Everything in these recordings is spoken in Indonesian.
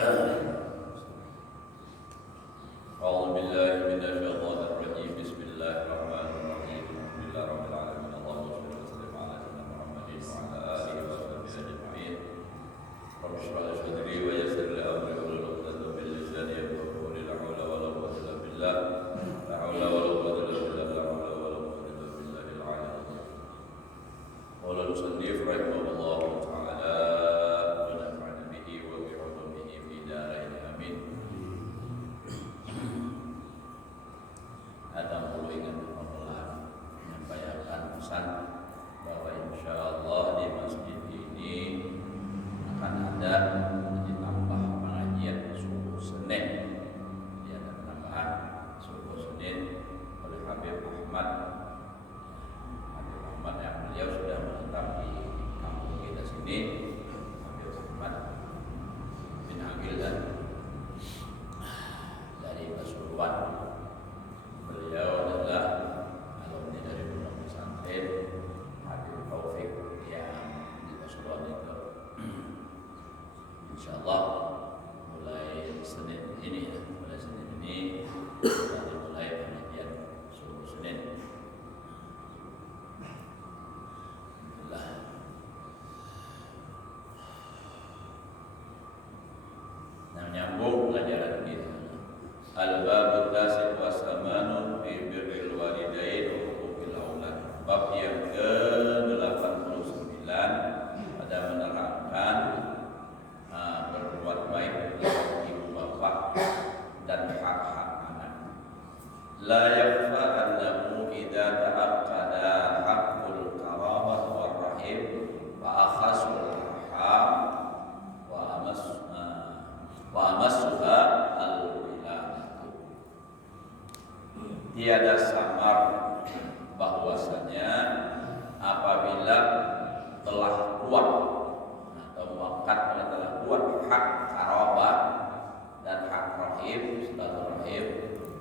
أعوذ بالله من الشيطان الرجيم بسم الله الرحمن الرحيم الحمد لله رب العالمين اللهم صل وسلم على سيدنا محمد وعلى آله وصحبه أجمعين رب اشرح لي صدري ويسر لي أمري واحلل عقدة من لساني يفقهوا قولي لا حول ولا قوة إلا بالله لا حول ولا قوة إلا بالله لا حول ولا قوة إلا بالله العلي العظيم قال المصنف رحمه الله تعالى ونفعنا به وبعلومه في دارين آمين. Ada perlu ingat pelan menyampaikan pesan bahwa insya Allah di masjid ini akan ada ditambah pengajian subuh Senin. Jadi ada penambahan subuh Senin oleh Habib Ahmad. Habib Ahmad yang beliau sudah menetap di kampung kita sini. Habib Ahmad bin Agil dan dari Pasuruan. Beliau adalah alumni dari Pondok Pesantren Habib Taufik yang di Pasuruan itu. Insyaallah mulai Senin ini sudah dimulai pengajian subuh Senin. Alhamdulillah. Nah, nyambung pelajaran kita. Al-babut tasik wasamanun fi birril walidain wa huquqil aulad. Bab yang ke-89 pada menerangkan berbuat baik kepada ibu bapak dan hak-hak anak. La yakhfa annahu idza ta'aqqada haqqul karamah war rahim wa akhasul arham wa amassuha tiada samar bahwasanya apabila telah kuat atau muakkad telah kuat hak karabat dan hak rahim silaturahim,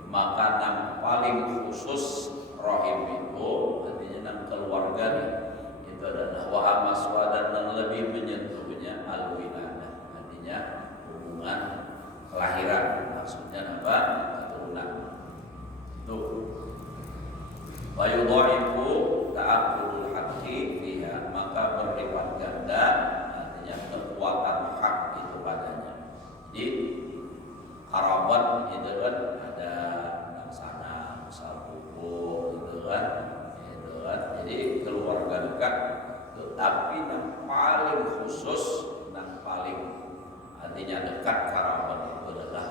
maka yang paling khusus rahim itu artinya yang keluarga itu adalah wa amaswa dan yang lebih menyentuhnya al-wiladah, artinya hubungan kelahiran, maksudnya apa? Keturunan. Wa yudha'ifu ta'aqqudul haqqi fiha, maka berlipat ganda artinya kekuatan hak itu padanya. Jadi karabat itu kan ada laksana sepupu itu kan, jadi keluarga dekat, tetapi yang paling khusus, yang paling artinya dekat karabat itu adalah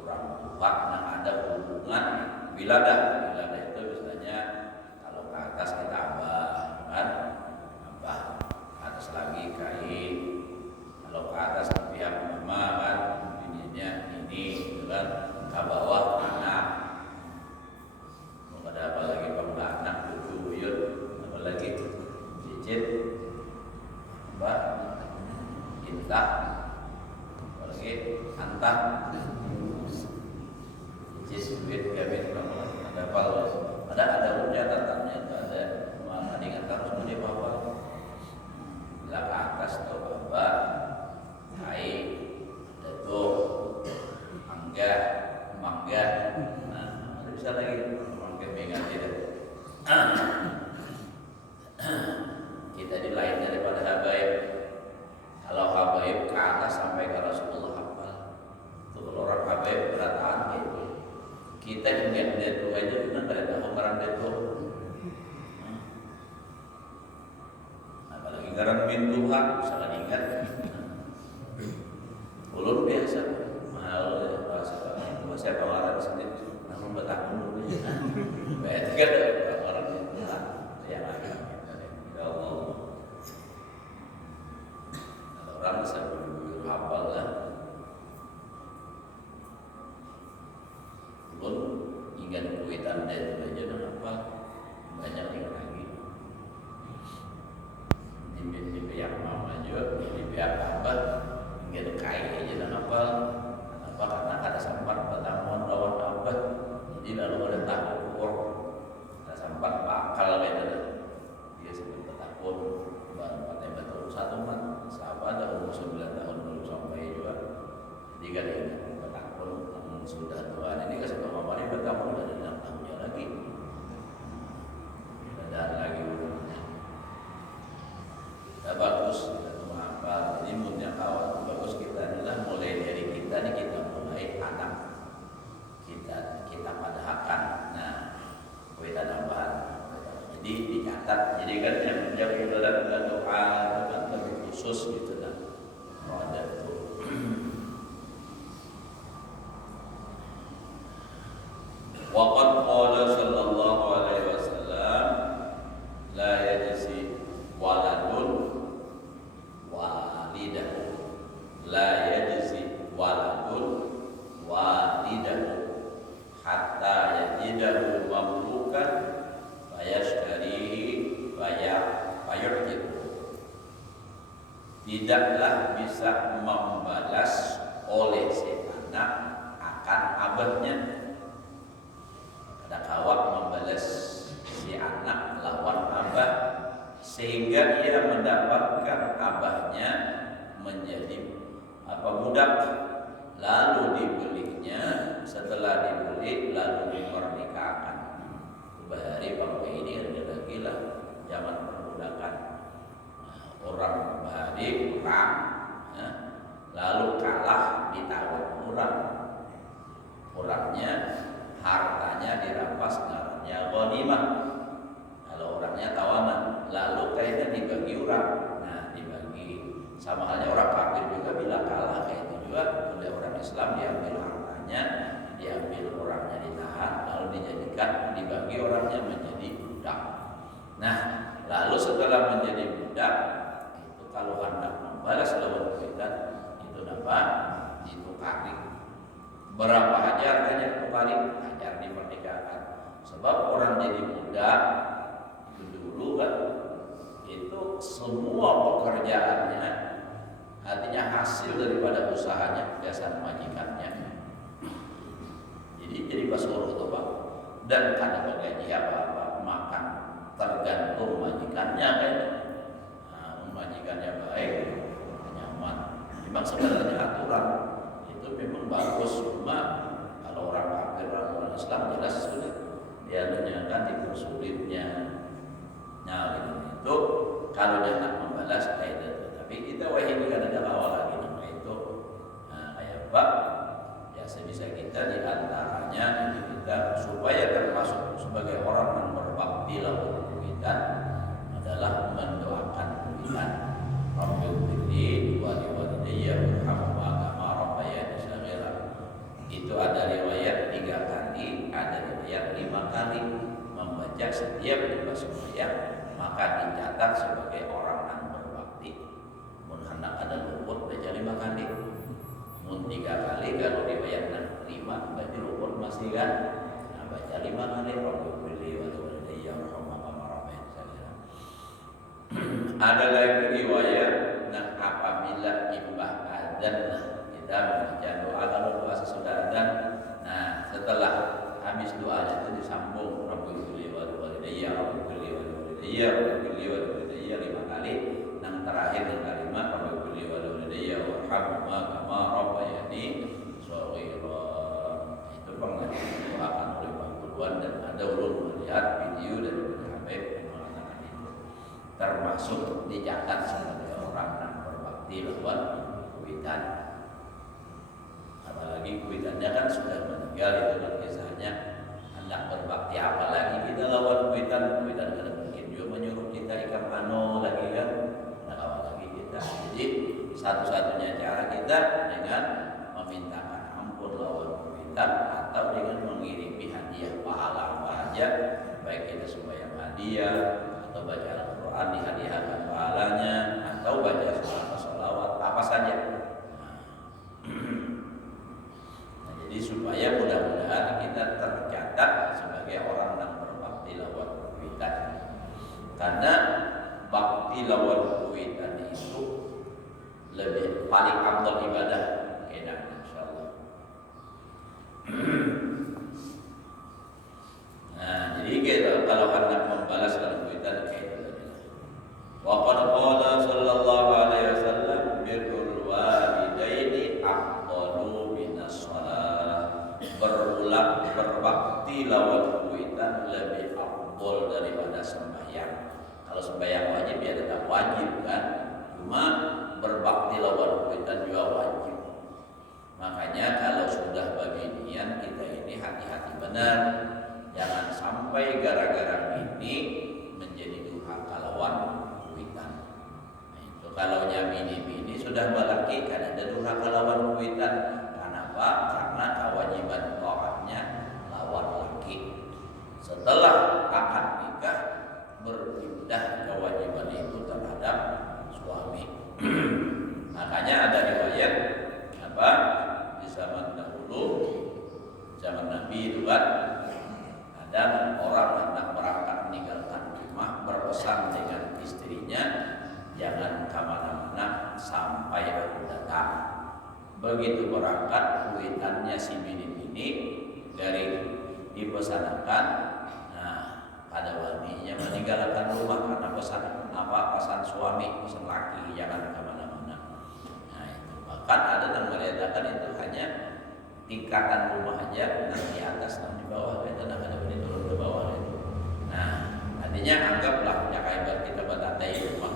orang tua yang ada hubungan wiladah. Wiladah itu misalnya kalau ke atas kita abah, kan? Abah, ke atas lagi kai. Kalau ke atas ke pihak mama kan, ininya ini, gitu kan? Ke bawah anak. Mau ada apa lagi bangga anak, cucu, buyut, apa lagi? Cicit, abah, intah, apa lagi? Antah. Duit gabit ada apa? Ada catatannya itu ada ingat harus menjadi apa? Bila ke atas atau apa? Kai, datuk, mangga, nah bisa lagi mangga mengat tidak. Kita di lain daripada habaib. Kalau habaib ke atas sampai ke Rasulullah hafal. Itu kalau orang habaib berataan gitu. Kita ingat datuk aja benar pada tahu ngaran datuk. Apalagi ngaran min Tuhan, salah ingat. Ulun biasa, mahal bahasa itu bahasa pengarang sendiri. Namun bertakun dulu. Baik tiga orang itu yang ada. Ya Allah. Kalau orang bisa hafal lah. Pun ingat kuitan dan itu aja dan apa banyak yang lagi di pihak mama juga, di pihak abah ingat kai aja dan apa karena ada sempat pertemuan lawan abah, jadi lalu ada takur ada sempat bakal gitu dia sebut bertakun baru 4 tahun 1 sahabat ada umur 9 tahun belum sampai juga tambahan. Jadi dicatat. Jadi kan yang ibadat doa itu kan lebih khusus gitu kan. Ada itu. Waqad qala sallallahu alaihi wasallam la yajzi waladun walidahu, la yajzi waladun walidahu hatta yajidahu mamlukan fayashtarihi fayu'tiqu. Tidaklah bisa membalas oleh si anak akan abahnya. Ada kawak membalas si anak lawan abah sehingga ia mendapatkan abahnya menjadi budak, lalu dibelinya, setelah dibeli lalu dimerdekakan. Bahari bangsa ini ada lagi lah zaman perbudakan. Orang bahari perang, lalu kalah ditawan orangnya hartanya dirampas ngarannya ghanimah. Kalau orangnya tawanan, lalu kayaknya dibagi orang. Nah, dibagi sama halnya orang kafir juga bila kalah kayak itu juga oleh orang Islam, diambil hartanya, diambil orangnya ditahan, lalu dibagi orangnya menjadi budak. Nah, lalu setelah menjadi budak itu kalau hendak membalas lawan kita itu dapat ditukari. Berapa aja harganya ditukari? Hajar dimerdekakan. Sebab orang jadi budak itu dulu kan itu semua pekerjaannya, artinya hasil daripada usahanya biasa majikannya. Jadi basuruh itu Pak, dan kada bergaji apa-apa, makan tergantung majikannya kan. Nah, majikannya baik, nyaman. Memang sebenarnya aturan itu memang bagus, cuma kalau orang kafir orang Islam jelas sudah dia kan dipersulitnya. Nah itu kalau dia nak membalas kayak itu, tapi kita wahini kan ada awal lagi nama itu. Nah, kayak Pak ya sebisa kita diantaranya itu kita supaya termasuk sebagai orang yang berbakti lawan kita adalah mendoakan kita. Rabbil wa liwalidayya warhamhuma kama rabbayani shaghira. Itu ada riwayat 3 kali, ada riwayat 5 kali. Membaca setiap lima sembahyang maka dicatat sebagai orang yang berbakti. Mun hendak ada luput baca 5 kali. Mun 3 kali, kalau riwayat 5 berarti luput masih kan. Nah, baca 5 kali Rabbil wa liwalidayya warhamhuma kama rabbayani shaghira. Ada lagi riwayat, nah apabila imbah adzan kita membaca doa, kalau doa sesudah adzan, nah setelah habis doanya itu disambung Rabbil wa liwalidayya, Rabbil wa liwalidayya, Rabbil wa liwalidayya 5 kali. Yang terakhir yang kalimat Rabbil wa liwalidayya warhamhuma kama rabbayani shaghira. Itu pernah didoakan oleh Pak Puluhan, dan ada ulun melihat video dari Habib mengatakan itu termasuk dicatat sebagai orang yang berbakti lawan kuitan. Apalagi kuitannya kan sudah meninggal, itu kan kisahnya hendak berbakti apalagi kita lawan kuitan kada mungkin juga menyuruh kita ikan kano lagi kan, hendak apa lagi kita. Jadi satu-satunya cara kita dengan memintakan ampun lawan kuitan atau dengan mengirimi hadiah pahala apa aja, baik kita sembahyang hadiah atau baca Al-Quran dihadiahkan pahalanya, atau baca sholawat apa saja. Nah, jadi supaya mudah-mudahan kita tercatat sebagai orang yang berbakti lawan kuitan. Karena bakti lawan kuitan itu lebih paling afdal ibadah kena insyaallah. Nah, jadi kita kalau hendak membalas dalam kuitan kayak itu. Wa qad qala sallallahu alaihi wasallam birrul walidaini afdalu minas shalah. Berbakti lawan kuitan lebih afdal daripada sembahyang. Kalau sembahyang wajib ya tetap wajib kan, cuma berbakti lawan kuitan juga wajib. Makanya kalau sudah beginian kita ini hati-hati benar. Jangan sampai gara-gara bini-bini sudah balaki kan ada durhaka lawan kuitan. Kenapa? Karena kewajiban taatnya lawan laki. Setelah akad nikah berpindah kewajiban itu terhadap suami. Makanya ada riwayat apa di zaman dahulu, zaman Nabi itu kan ada orang hendak berangkat meninggalkan rumah berpesan dengan istrinya, jangan kemana-mana sampai aku datang. Begitu berangkat kuitannya si bini-bini dari dipesankan, nah pada walinya meninggalkan rumah karena pesan suami, pesan laki jangan kemana-mana. Nah itu bahkan ada yang melihatkan itu hanya tingkatan rumah aja, nah di atas dan di bawah, itu ada bini turun ke bawah itu. Nah artinya anggaplah jakaibat kita batatai rumah,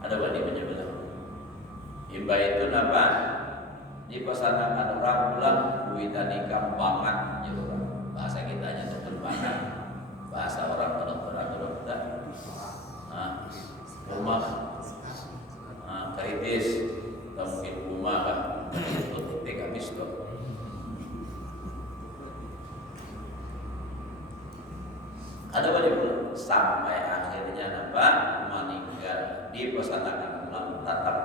ada wali menyebelah. Imba itu apa? Dipesankan orang pulang kuitan nikah banget gitu kan. Bahasa kita aja tuh banget. Bahasa orang kedokteran. Nah, rumah kritis atau mungkin rumah kan itu titik habis tuh. Ada wali pulang sampai akhirnya apa? Meninggal dipesankan pulang tatap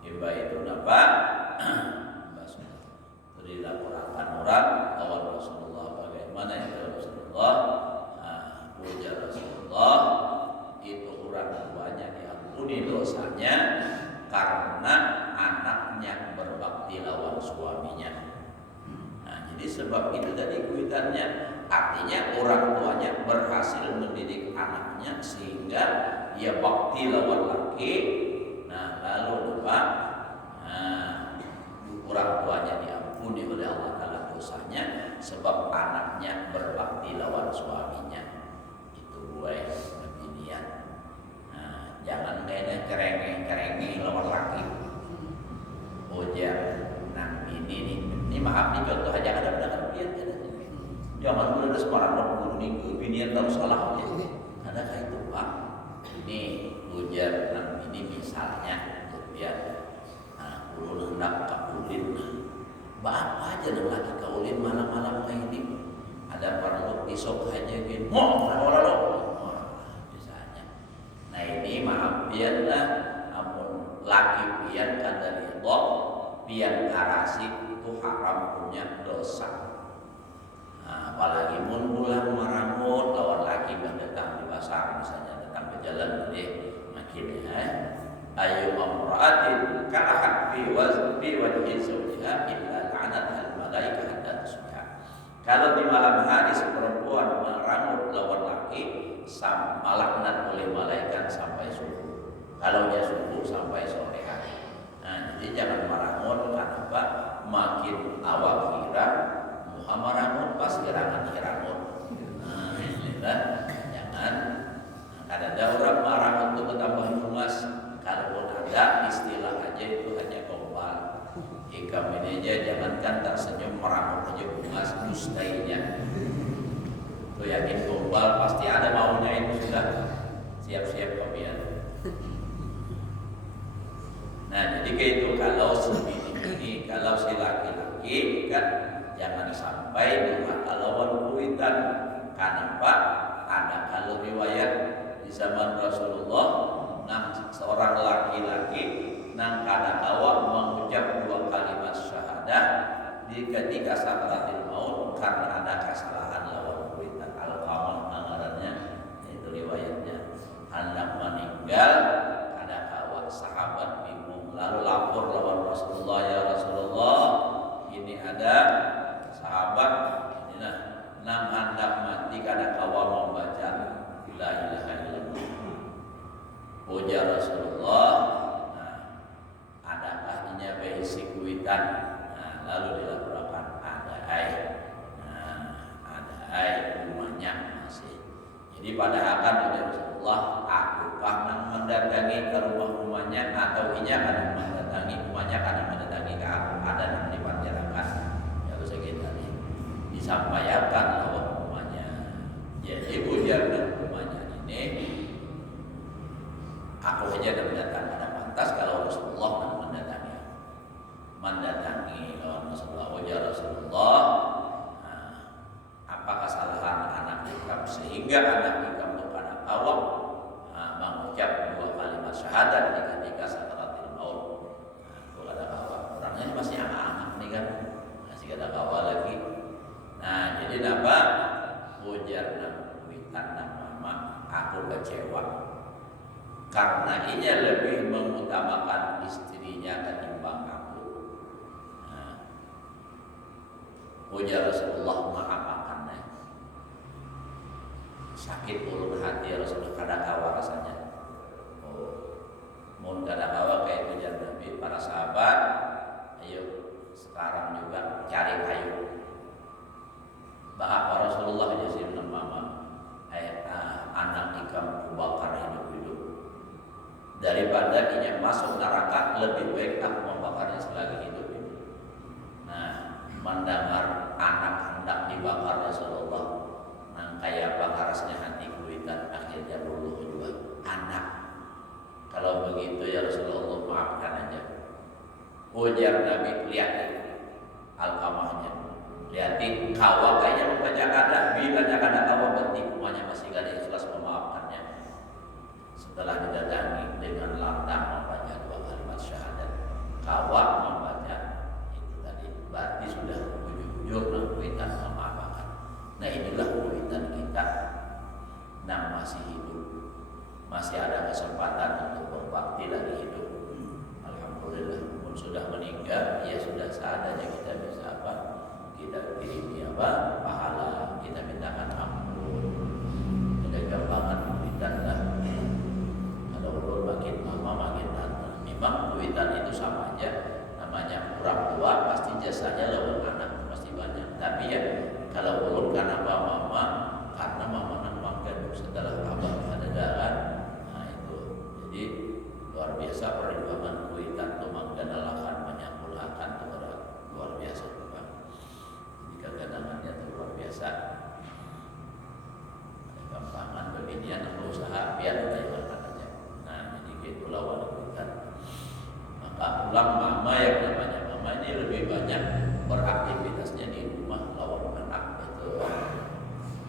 Imba itu apa? Dilaporkan orang awal Rasulullah bagaimana itu Rasulullah, ujar Rasulullah itu orang tuanya diampuni dosanya karena anaknya berbakti lawan suaminya. Nah jadi sebab itu tadi kuitannya artinya orang tuanya berhasil mendidik anaknya sehingga dia bakti lawan laki. Nah lalu apa? Orang tuanya diampuni oleh Allah Ta'ala dosanya sebab anaknya berbakti lawan suaminya. Itu gue kebinian. Nah, jangan kayaknya kerengeng lawan laki. Ujar nang ini maaf nih contoh aja kadang-kadang biar jangan mulai semarang guru nih kebinian tahu salah aja. Adakah itu Pak? Ini ujar nang ini misalnya biar ulun hendak kaulin, apa aja nang lagi kaulin malam-malam kayak ini. Ada perlu besok aja gitu, lalu misalnya. Nah ini maaf biarlah, namun laki pian kan dari Allah, pian karasi itu haram punya dosa. Nah, apalagi mun pulang maramut lawan laki datang di pasar misalnya datang ke jalan gede makin ayu amra'atin ka'ahat fi wajhi zawjiha illa la'anat al-malaikah hatta tusbiha. Kalau di malam hari seperempuan meramut lawan laki laknat oleh malaikat sampai subuh. Kalau dia subuh sampai sore hari. Nah, jadi jangan maramut kenapa? Makin awak kira Muhammad maramut pas gerangan-gerangan. Nah, inilah jangan ada orang maramut itu bertambah luas. Kalaupun ada istilah aja itu hanya gombal. Ikam ini aja jangankan tersenyum meramut aja bungas dustainya. Itu yakin gombal pasti ada maunya itu sudah siap-siap kebian. Nah jadi kayak itu kalau ini kalau si laki-laki kan jangan sampai durhaka lawan kuitan. Kenapa? Ada kalau riwayat di zaman Rasulullah. Nah, seorang laki-laki nang kada kawa mengucap 2 kalimat syahadah di ketika sakaratul maut karena ada kesalahan lawan kuitan al-qamal ngarannya itu riwayatnya hendak meninggal kada kawa sahabat bingung lalu lapor lawan Rasulullah, ya Rasulullah ini ada sahabat ini nang hendak mati kada kawa membaca la ilaha illallah. Ujar Rasulullah, nah, adakah ini basic kuitan? Nah, lalu dilaporkan ada air, rumahnya masih. Jadi pada akan ujar Rasulullah, akukah nang mendatangi ke rumahnya atau inya kan mendatangi rumahnya kan mendatangi ke aku ada yang dipanjarakan. Ya bisa kita nih disampaikan bahwa rumahnya. Jadi ujar dan rumahnya ini. Aku saja dan datang pada pantas Ujar Rasulullah maafakannya. Sakit ulun hati Rasulullah kada kawa rasanya. Oh, mau kada kawa kayak itu jar Nabi para sahabat. Ayo sekarang juga cari kayu. Bahwa Rasulullah jasir nama anak ikam bakar hidup-hidup. Daripada inya masuk neraka, lebih baik aku membakarnya selagi hidup ini. Nah, mendengar anak hendak dibakar Rasulullah, nah kayak bakarasnya hati kuitan akhirnya luluh juga anak. Kalau begitu ya Rasulullah maafkan aja. Ujar Nabi, lihat Alkamahnya, lihatin kawa kayaknya membaca kada, baca kada kawa berarti kumanya masih kada ikhlas memaafkannya. Setelah didatangi dengan lantang membaca 2 kalimat syahadat, kawa membaca itu tadi, berarti sudah ujung-ujung kuitan memaafkan. Nah inilah kuitan kita yang masih hidup, masih ada kesempatan untuk berbakti lagi hidup. Alhamdulillah, pun sudah meninggal, ya sudah seadanya kita bisa apa? Kita kirimi apa? Pahala, kita mintakan ampun. Ada gampangan kuitan lah. Kalau ulun makin mama makin tante. Memang kuitan itu sama aja. Namanya orang tua pasti jasanya lawan anak pasti banyak. Tapi ya kalau ulun karena apa mama, karena mama nang makan setelah abang ada darah. Nah itu jadi luar biasa perjuangan kuitan tu mangganalakan menyambulakan tu luar biasa tu Bang. Jadi kegadangannya tu luar biasa. Ada gampangan beginian atau usaha biar ada aja. Nah jadi gitu lawan kuitan. Maka pulang mama yang namanya mama ini lebih banyak beraktivitasnya di rumah lawan anak itu.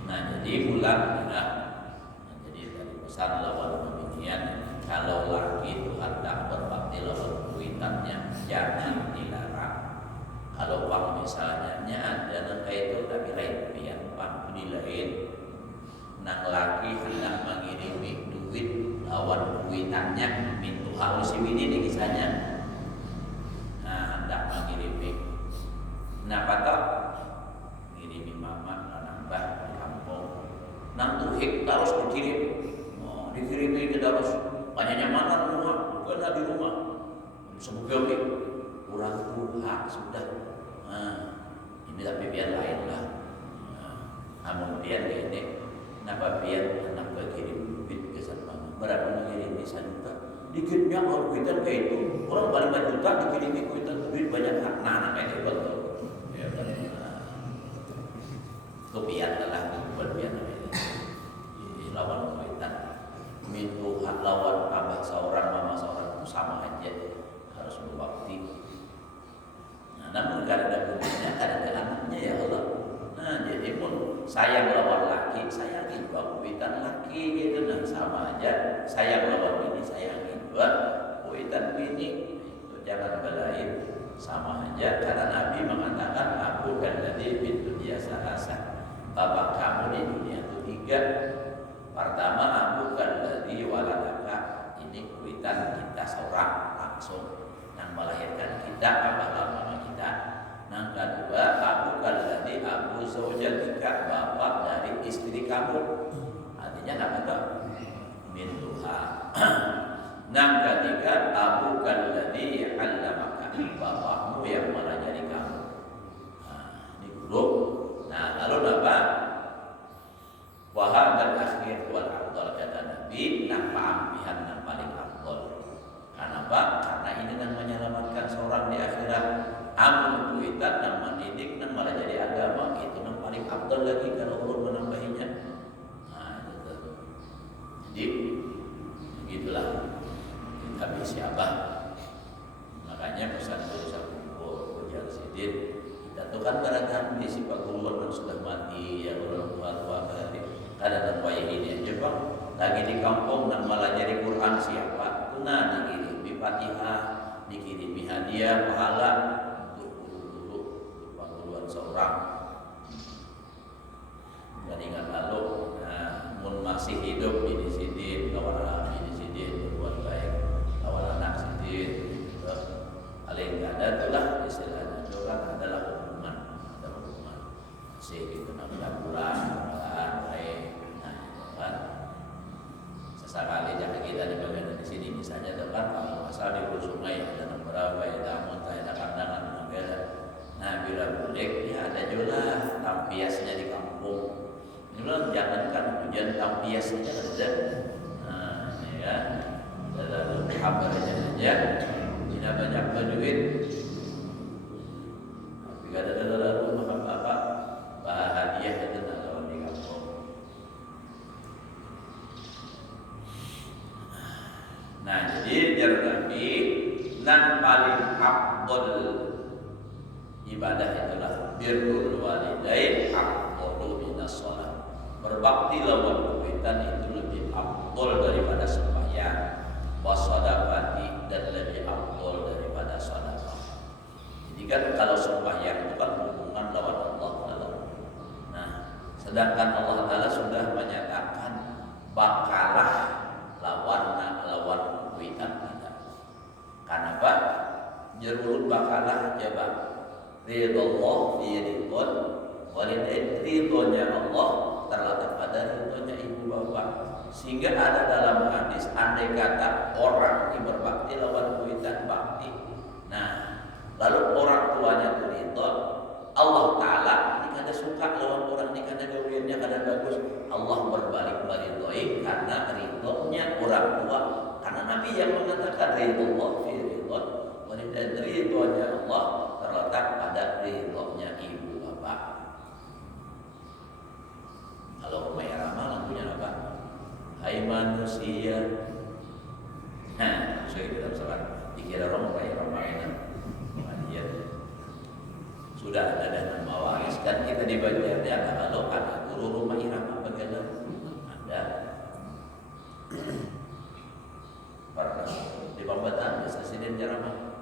Nah jadi pulang nah jadi dari pesan lawan beginian. Kalau lagi itu hendak berbakti lawan kuitannya jangan dilarang. Kalau bang misalnya ada nang itu tapi lain pian bang dilain nang laki hendak mengirimi duit lawan kuitannya mintu halus ini kisahnya. Nah hendak mengirimi kenapa toh ngirimi mama nang mbah di kampung nang tuhik harus dikirim. Dikirimi ke terus banyaknya mana rumah bukan di rumah semoga kurang tuha sudah. Nah, ini tapi biar lain lah. Namun biar ini kenapa biar anak berkirim duit ke sana berapa mengirim di sana dikirimnya kalau kita kayak itu orang paling banyak juta dikirimi kita duit banyak anak kayak betul ya kan. Itu biar lah bukan biar lawan kuitan mintu hak lawan abah seorang mama seorang itu sama aja harus berbakti. Nah, namun kada ada gunanya kada ada anaknya ya Allah. Nah jadi pun sayang lawan laki sayangin juga kuitan laki gitu nah sama aja sayang lawan bini sayangin juga kuitan bini itu jangan belain sama aja karena Nabi mengatakan aku dan tadi pintu dia sarasa bapak kamu di dunia itu 3. Pertama aku kan dari waladaka ini kuitan kita seorang langsung yang melahirkan kita abah mama kita. Yang kedua aku kan dari abu zaujatika bapak dari istri kamu. Artinya apa tuh? Mintuha. Yang ketiga abu kan dari alamaka bapakmu yang melajari kamu. Nah, ini guru. Nah lalu apa? Wahab dan akhir wal afdal kata Nabi nampak ampihan yang paling afdal. Kenapa? Karena ini yang menyelamatkan seorang di akhirat. Amun kuitan dan mendidik dan malah jadi agama itu yang paling afdal lagi kalau Allah menambahinya. Nah itu. Jadi begitulah kita siapa. Makanya pesan guru Sabuko Ujar Sidin kita tuh kan barangkali di si Pak Guru yang sudah mati ya orang tua kali. Kadang wayah ini aja Bang lagi di kampung dan malah jadi Quran siapa tuna dikirimi Fatihah dikirimi hadiah pahala untuk guru panguluan seorang dan ingat lalu nah mun masih hidup di sini kawan di sini berbuat baik kawan anak sini paling ada itulah istilahnya itu kan adalah hukuman ada hukuman jelek ya ada juga tampiasnya di kampung. Ini bilang jangankan hujan tampiasnya ada. Nah, ini ya. Lalu kabarnya saja tidak banyak berduit. Tapi kada lalu maka apa bahagia itu lawan di kampung. Nah, jadi jar Nabi nan paling afdol ibadah itulah birrul walidain afdalu minas shalah. Berbakti lawan kuitan itu lebih afdol daripada sembahyang, wasadaqati dan lebih afdol daripada sedekah. Jadi kan kalau sembahyang itu kan hubungan lawan Allah Taala. Nah, sedangkan Allah Taala sudah menyatakan bakalah lawan kuitan tidak. Kenapa? Jerulun bakalah jawab ridallah fi ridwan walidain, ridhonya Allah terletak pada ridhonya ibu bapak. Sehingga ada dalam hadis andai kata orang yang berbakti lawan kuitan bakti. Nah, lalu orang tuanya itu ridho, Allah Ta'ala ini kada suka lawan orang ini kada gawiannya kada bagus. Allah berbalik meridhoi karena ridhonya orang tua. Karena Nabi yang mengatakan ridallah fi ridwan walidain, ridhonya Allah terletak pada ridhonya ibu bapak. Kalau Rumah Irama lagunya apa? Hai manusia. Nah, saya dalam surat dikira orang Rumah Irama ini. Sudah ada dana mewariskan kita di Banjarnya ada kalau ada guru Rumah Irama bagaimana? Ada. Pernah di Pambatan Presiden Jarama.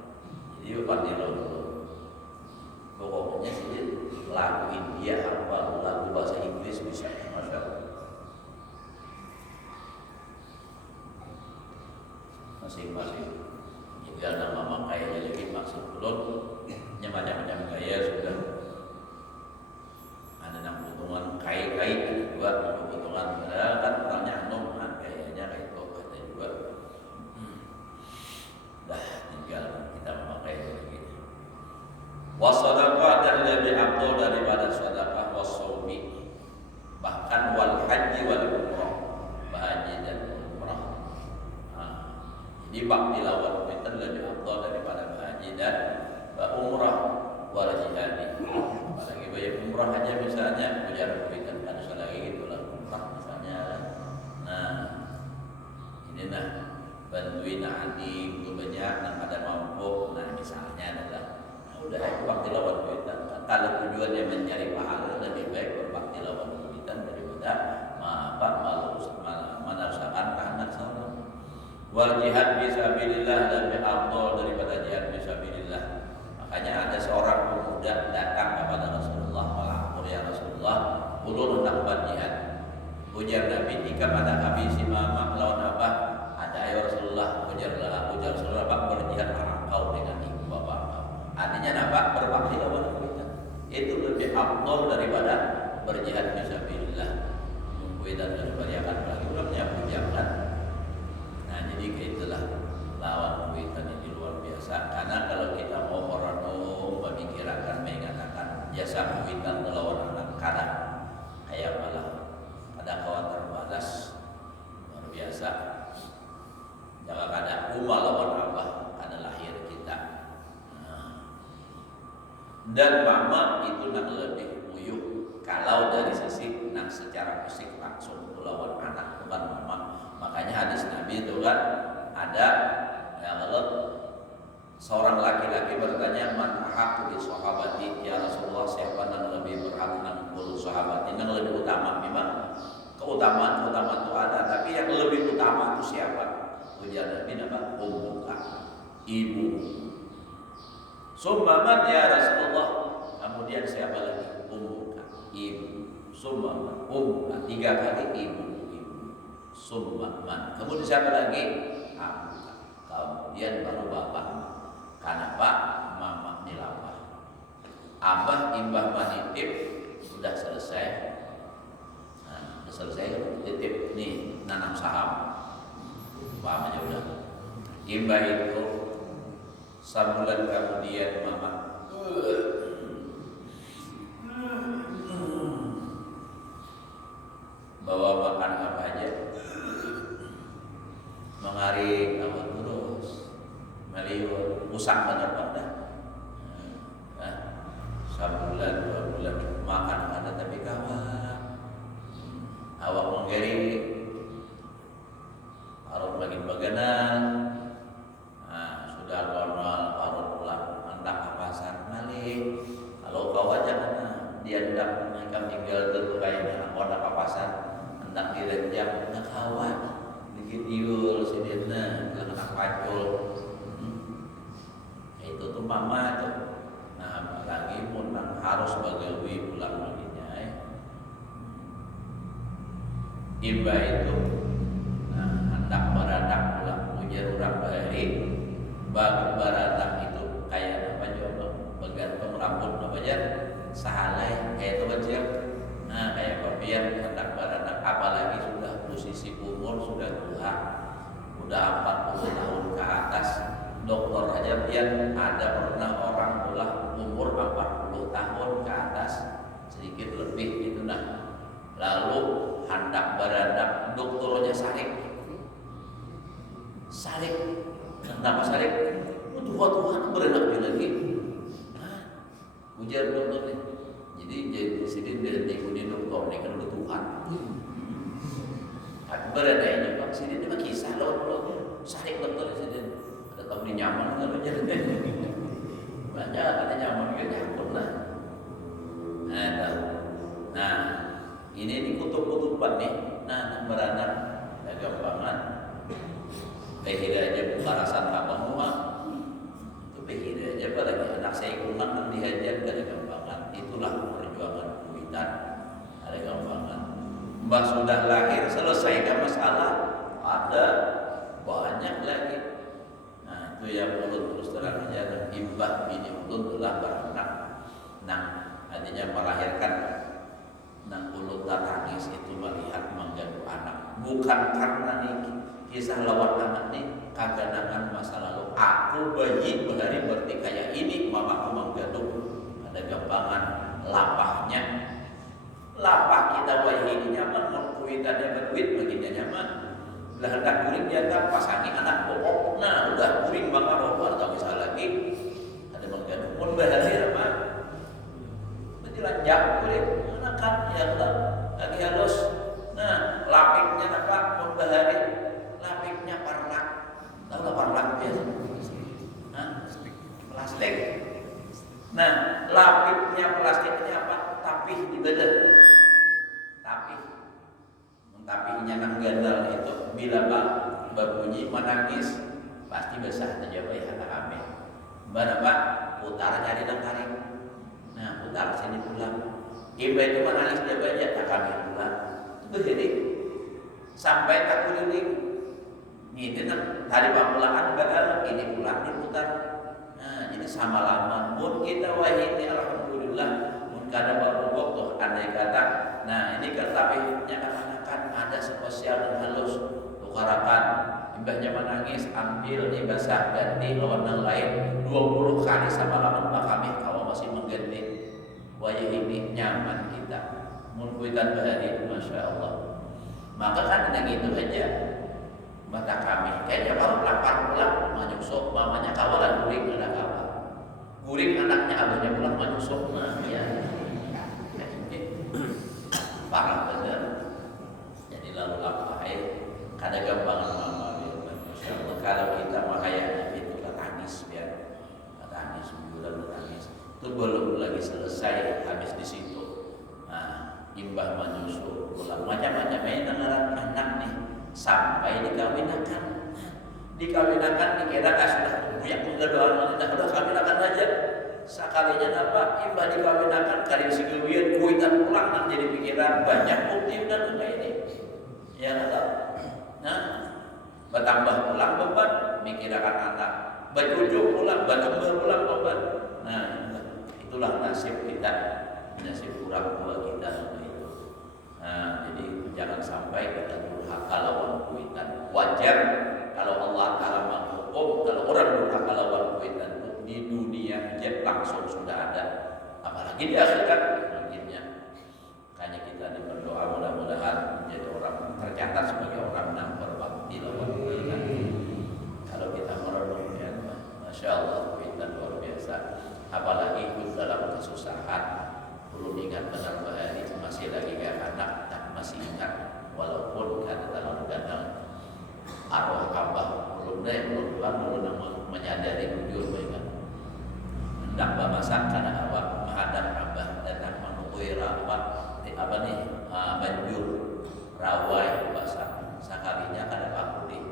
Jadi Bapak dulu. Pokoknya sih lagu India apa lagu bahasa Inggris bisa, masya Allah. Masing-masing. Jika nama makanya lagi maksud belum, macam-macam gaya sudah. Ada yang potongan kai-kai, ada juga potongan padahal kan orangnya anoman kayaknya kayak itu ada juga. Dah tinggal kita memakai lagi. Wasadaqah dan lebih afdal daripada sedekah wasawmi, bahkan wal haji wal umrah, haji dan umrah. Jadi bakti lawan itu lebih afdal daripada haji dan umrah wal jihad. Apalagi banyak umrah aja misalnya ujar berikan kan lagi gitulah umrah misalnya. Nah, ini nah bantuin adik banyak yang ada mampu. Nah, misalnya adalah udah berbakti lawan kuitan. Kalau tujuannya mencari pahala lebih baik berbakti lawan kuitan daripada menarusakan anak sana. Wal jihad fisabilillah lebih afdal daripada jihad fisabilillah. Makanya ada seorang pemuda datang kepada Rasulullah melapor, ya Rasulullah, ulun hendak berjihad. Ujar Nabi, jika pada kami si mama lawan apa? Ada ya Rasulullah. Ujar Rasulullah, apa berjihad engkau dengan ibu bapak engkau. Artinya apa? Berbakti lawan kuitan. Itu lebih afdal daripada berjihad fisabilillah. Kuitan daripada apalagi ulangnya pujangan. Nah, jadi itulah lawan kuitan ini luar biasa. Karena kalau kita mau merenung, memikirkan, mengatakan jasa kuitan lawan anak kadang kayak malah ada kawan terbalas luar biasa. Jangan ada umma lawan abah karena lahir kita. Dan mama itu nak lebih muyuh kalau dari sisi nak secara fisik langsung lawan anak bukan mama. Makanya hadis Nabi itu kan ada yang Allah seorang laki-laki bertanya, man ahaqqu bi sahabati, ya Rasulullah, siapa yang lebih berhak nangkul sahabat ini yang lebih utama. Memang keutamaan itu ada, tapi yang lebih utama itu siapa? Ujar Nabi apa? Ummuka, ibu. Summa man ya Rasulullah, kemudian siapa lagi? Ummuka, ibu. Summa man, ummuka, 3 kali ibu. Summa man, kemudian siapa lagi? Abuka, kemudian baru bapak. Kenapa? Mama nilapah. Abah imbah manitip sudah selesai. Nah, sudah selesai titip nih nanam saham. Paham aja udah. Imbah itu sebulan kemudian mama bawa makan apa aja, mengaring apa terus, meliur, usang banget pada, sebulan 2 bulan makan ada tapi kawan, awak menggeri, harus bagi baganan, sudah normal, harus pulang, hendak ke pasar balik, kalau kau aja mana, dia hendak mereka tinggal tentu kayaknya, mau hendak ke pasar. Nak direnjang, nak kawan, dikit diul, sidina, nak pacul, itu tuh mama tuh. Nah, lagi pun harus bagawi pulang maginya. Iba itu, hendak beradak pulang, ujar orang balik, beradak itu kayak apa coba, bergantung rambut apa aja, sahalai kayak itu kecil. Nah, kayak kopian hendak beranak, apalagi sudah posisi umur sudah tua, udah 40 tahun ke atas. Dokter aja pian ada pernah orang ulah umur 40 tahun ke atas, sedikit lebih gitu nah. Lalu hendak beranak, dokternya sarik. Kenapa sarik? Tua-tua beranak lagi. Ujar dokternya. Jadi sidin dari ikuti dokter ini kan udah Tuhan. Tapi beradanya Pak sidin itu kisah loh, sarik dokter sidin. Ada tahu ini nyaman kan jadi. Banyak ada nyaman kan nyaman lah. Nah, ini kutub-kutuban nih. Nah, beranak agak banget. Behira aja bukarasan apa semua. Itu behira aja apalagi anak saya kurang dihajar dari gampangan. Itulah perjuangan Kuitan. Ada gampangan. Mbah sudah lahir selesaikan masalah, ada banyak lagi. Nah itu yang ulun terus terang aja. Dan Imbah bini ulun telah beranak. Nah artinya melahirkan. Nah ulun tak tangis itu melihat menggaduh anak. Bukan karena nih kisah lawan anak nih kaganangan masa lalu. Aku bayi berhari berarti kayak ini mamaku menggaduh. Ada gampangan lapahnya, lapah kita wahai ini nyaman, kuitannya berduit baginya nyaman. Lah hendak kuring dia tak pasangi anak pokok, nah udah kuring maka robar tak bisa lagi. Ada menggaduh pun berhasil apa? Menjelanjak kuring, anak kan ya tak lagi halus. Nah lapiknya apa? Pun berhari, lapiknya parlak, tahu lah parlak biasa? Plastik. Nah, lapiknya plastiknya apa? Tapih dibedah. Tapihnya nang gandal itu bila berbunyi menangis pasti besar aja bayi anak kami. Berapa? Putar jadi nang tarik. Nah, putar sini pulang. Ibu itu menangis dia banyak tak kami pulang. Begini sampai tak keliling. Ini nang tadi pulangan badal ini pulang diputar. Nah, ini sama lama pun kita wahini alhamdulillah mun kada waktu andai kata. Nah, ini tapi nyatakan ada spesial dan halus tukarakan imbahnya menangis ambil di basah ganti lawan yang lain 20 kali sama lama Pak kami kalau masih mengganti wajah ini nyaman kita mun kuitan bahari Masya Allah. Maka kan gitu aja mata kami kayaknya baru lapar pulang manyusuk mamanya kawalan guring ada kawan guring anaknya abahnya pulang manyusuk nah ya parah bener. Jadi lalu apa kada gampangan mama Masya Allah kalau kita makanya itu tangis biar tangis bulan tangis itu belum lagi selesai habis di situ. Nah imbah manyusuk pulang macam-macam anak nih sampai dikawinakan dikira sudah punya penggaduhan udah kawinakan aja sekalinya apa imbah dikawinakan kali sigilwian kuitan pulang dan jadi pikiran banyak bukti dan kayak ini ya tak. Nah bertambah pulang beban mikirkan anak berujung pulang berkembang pulang beban. Nah itulah nasib kita nasib orang tua kita itu. Nah jadi jangan sampai kita durhaka lawan kuitan. Wajar kalau Allah Ta'ala menghukum kalau orang durhaka lawan kuitan itu di dunia aja langsung sudah ada, apalagi di akhirat. Masya Allah, kita luar biasa. Apalagi ikut dalam kesusahan. Belum ingat benar bahwa itu masih lagi kayak anak, tak masih ingat. Walaupun kata dalam kadang arwah abah belum menyadari jujur mereka. Hendak masak karena awak menghadap abah dan nak menukui apa nih banjur rawai basah sakalinya kada pakuli.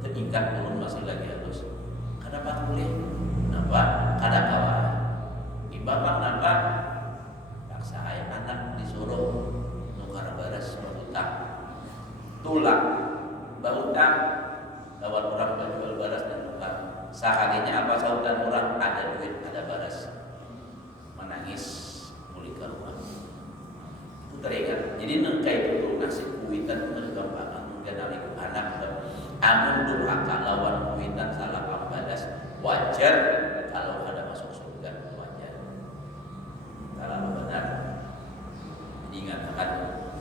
Terikat belum masih lagi halus. Kada pakuli. Napa? Kada kawan. Ibapak napa? Paksa ayah anak disuruh nukar baras berhutang. Tulang berhutang lawan orang berjual baras dan nukar. Sakalinya apa sautan orang ada duit, ada baras. Menangis pulih ke rumah. Itu teringat. Jadi nengkai itu nasib kuitan bergampangan mengenali anak. Amun durhaka lawan kuitan salah pambadas wajar kalau ada masuk surga wajar. Kalau benar diingatkan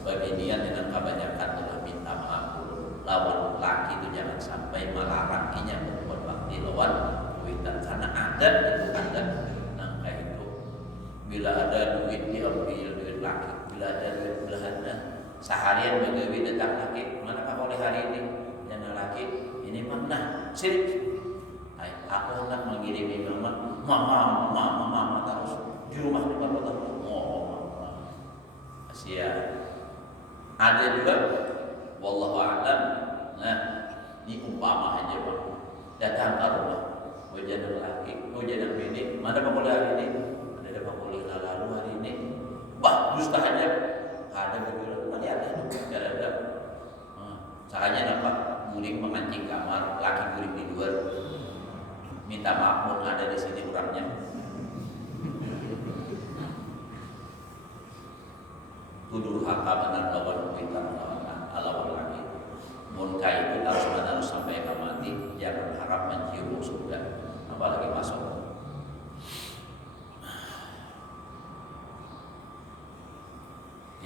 bagi dia dengan kebanyakan telah minta maaf dulu. Lawan laki itu jangan sampai melarang inya berbuat bakti lawan kuitan karena ada itu ada nangka itu. Bila ada duit diambil duit laki, bila ada duit belahana seharian bagawi datang laki mana kau oleh hari ini yang laki ini mana sirik. Aku hendak mengirimi mama terus di rumah di bapak Asia. Ada juga wallahu a'lam. Nah, ini umpama aja Pak. Datang ke rumah wajah laki, wajah bini, mana Pak boleh hari ini? Ada Pak boleh lalu hari ini. Bah, dusta aja. Ada begitu. Mana ada itu? Ada. Caranya apa? Guling memancing kamar, laki guling di luar. Minta maaf pun ada di sini orangnya. Tudur haka benar lawan kuitan lawan lagi. Munka itu harus sampai mati. Jangan harap mencium surga, apalagi masuk.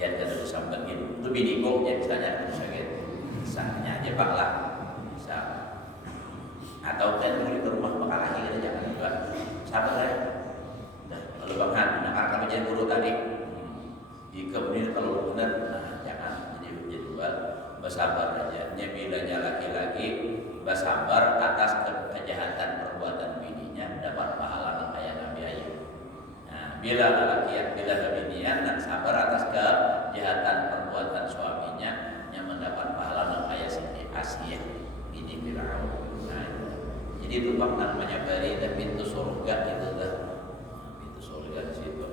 Yang kada disampaikan itu bingung ya misalnya misalnya aja Pak lah bisa. Atau kan mulai ke rumah bakal lagi jangan juga sabar ya. Nah, kalau Bang Han, kalau jadi guru tadi, kemudian kalau benar, jangan jadi dua, bersabar aja. Bilanya laki-laki bersabar atas kejahatan perbuatan bininya dapat pahala kayak Nabi Ayub. Nah, bila binian dan sabar atas kejahatan perbuatan suaminya yang mendapat pahala kayak Siti Asiyah ini Firaun. Jadi itu bang namanya bari dan pintu surga itu dah pintu surga di situ.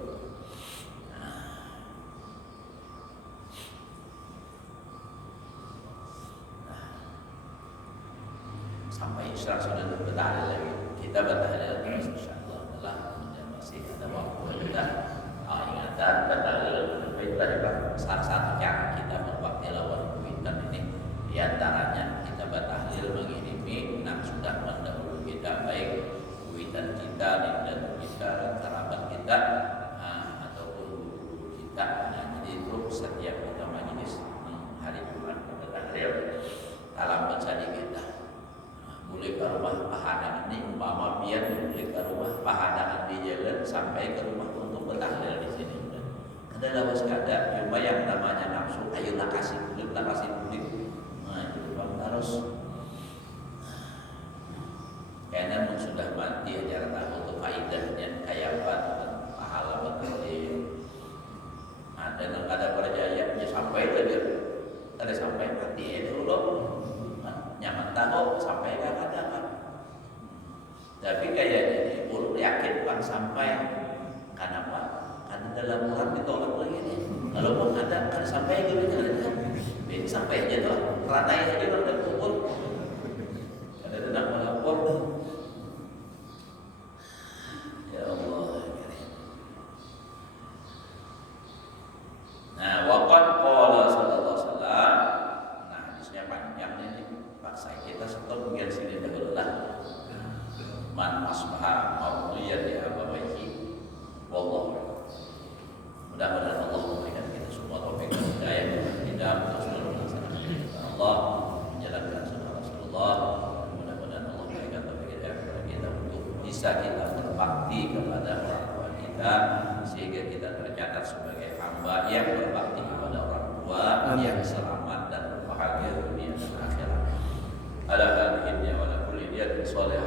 Sampai Isra sudah bertahan lagi. Kita bertahan terus insyaallah adalah masih ada waktu kita ingatan bertahan baiklah ya salah satu cara kita berbakti lawan kuitan ini diantaranya kita bertahlil mengirimi yang sudah mendahului kita baik kuitan kita dan kita kerabat kita ataupun guru kita. Nah, jadi itu setiap kita majelis hari Jumat bertahlil dalam bersadi kita. Boleh ke rumah pahadangan ini umpama biar boleh ke rumah pahadangan di jalan sampai ke rumah untuk bertahlil di sini. Ada lawas kada cuma yang namanya nafsu ayolah kasih kulit. Nah itu bang harus karena sudah mati ajar tahu tuh faedahnya kayak apa pahala bertahlil. Ada yang ada percaya ya sampai saja ada sampai mati itu loh. Nyaman tahu sampai kadang-kadang. Tapi kayaknya ini perlu yakin bang sampai kenapa? Karena dalam Quran ditolak lagi nih. Kalau bang ada sampai gitu kan? Ini sampai aja tuh rantai aja bang dan kubur. Ada tenang melapor. Ya Allah. Nah, waqad qala sallallahu alaihi wasallam. Nah, hadisnya panjang ini. Paksa kita setor bagian sini dahulu lah. Man asbaha mawliyan di abawaihi wallahu. Mudah-mudahan Allah memberikan kita semua taufik dan hidayah tidak untuk melaksanakan Allah menjalankan sunnah Rasulullah. Mudah-mudahan Allah memberikan taufik dan hidayah. bisa kita berbakti kepada orang tua kita, sehingga kita tercatat sebagai hamba yang berbakti kepada orang tua yang selamat dan berbahagia dunia dan akhirat. Ala hadhihi wa ala kulli niyatin shalihah